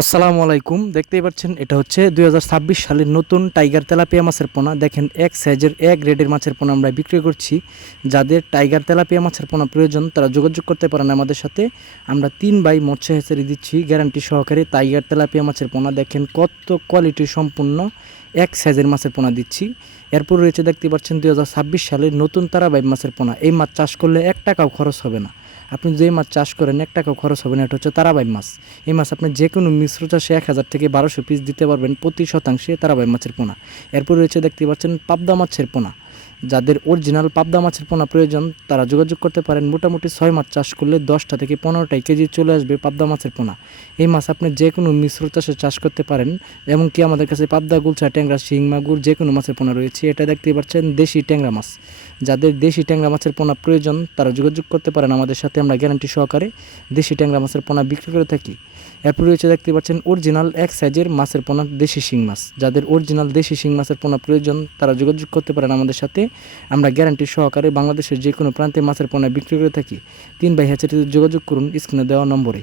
আসসালামু আলাইকুম। দেখতেই পাচ্ছেন এটা হচ্ছে ২০২৬ সালের নতুন টাইগার তেলাপিয়া মাছের পোনা। দেখেন এক সাইজের এক গ্রেডের মাছের পোনা আমরা বিক্রি করছি। যাদের টাইগার তেলাপিয়া মাছের পোনা প্রয়োজন তারা যোগাযোগ করতে পারেন আমাদের সাথে। আমরা ৩ বাই মৎস্য হ্যাচারি দিচ্ছি গ্যারান্টি সহকারে টাইগার তেলাপিয়া মাছের পোনা। দেখেন কত কোয়ালিটি সম্পূর্ণ এক সাইজের মাছের পোনা দিচ্ছি। এরপর রয়েছে দেখতে পাচ্ছেন ২০২৬ সালের নতুন তারাবাই মাছের পোনা। এই মাছ চাষ করলে ১ টাকাও খরচ হবে না। আপনি যে মাছ চাষ করেন 1 টাকাও খরচ হবে না। এটা হচ্ছে তারাবাই মাছ। এই মাছ আপনি যে কোনো মিশ্র চাষে ১,০০০ থেকে ১,২০০ পিস দিতে পারবেন প্রতি শতাংশে তারাবাই মাছের পোনা। এরপর রয়েছে দেখতে পাচ্ছেন পাবদা মাছের পোনা। যাদের অরিজিনাল পাবদা মাছের পোনা প্রয়োজন তারা যোগাযোগ করতে পারেন। মোটামুটি ৬ মাছ চাষ করলে ১০টা থেকে ১৫টা কেজি চলে আসবে পাবদা মাছের পোনা। এই মাছ আপনি যে কোনো মিশ্র চাষে চাষ করতে পারেন। এমনকি আমাদের কাছে পাবদা, গুলশা, ট্যাংরা, শিং, মাগুর যে কোনো মাছের পোনা রয়েছে। এটা দেখতেই পাচ্ছেন দেশি ট্যাংরা মাছ। যাদের দেশি ট্যাংরা মাছের পোনা প্রয়োজন তারা যোগাযোগ করতে পারেন আমাদের সাথে। আমরা গ্যারান্টি সহকারে দেশি ট্যাংরা মাছের পোনা বিক্রি করে থাকি। এরপর রয়েছে দেখতে পাচ্ছেন অরিজিনাল এক সাইজের মাছের পোনা দেশি শিং মাছ। যাদের অরিজিনাল দেশি শিং মাছের পোনা প্রয়োজন তারা যোগাযোগ করতে পারেন আমাদের সাথে। আমরা গ্যারান্টি সহকারে বাংলাদেশের যে কোনো প্রান্তে মাছের পোনা বিক্রি করে থাকি। ৩ বাই হ্যাচারিতে যোগাযোগ করুন স্ক্রিনে দেওয়া নম্বরে।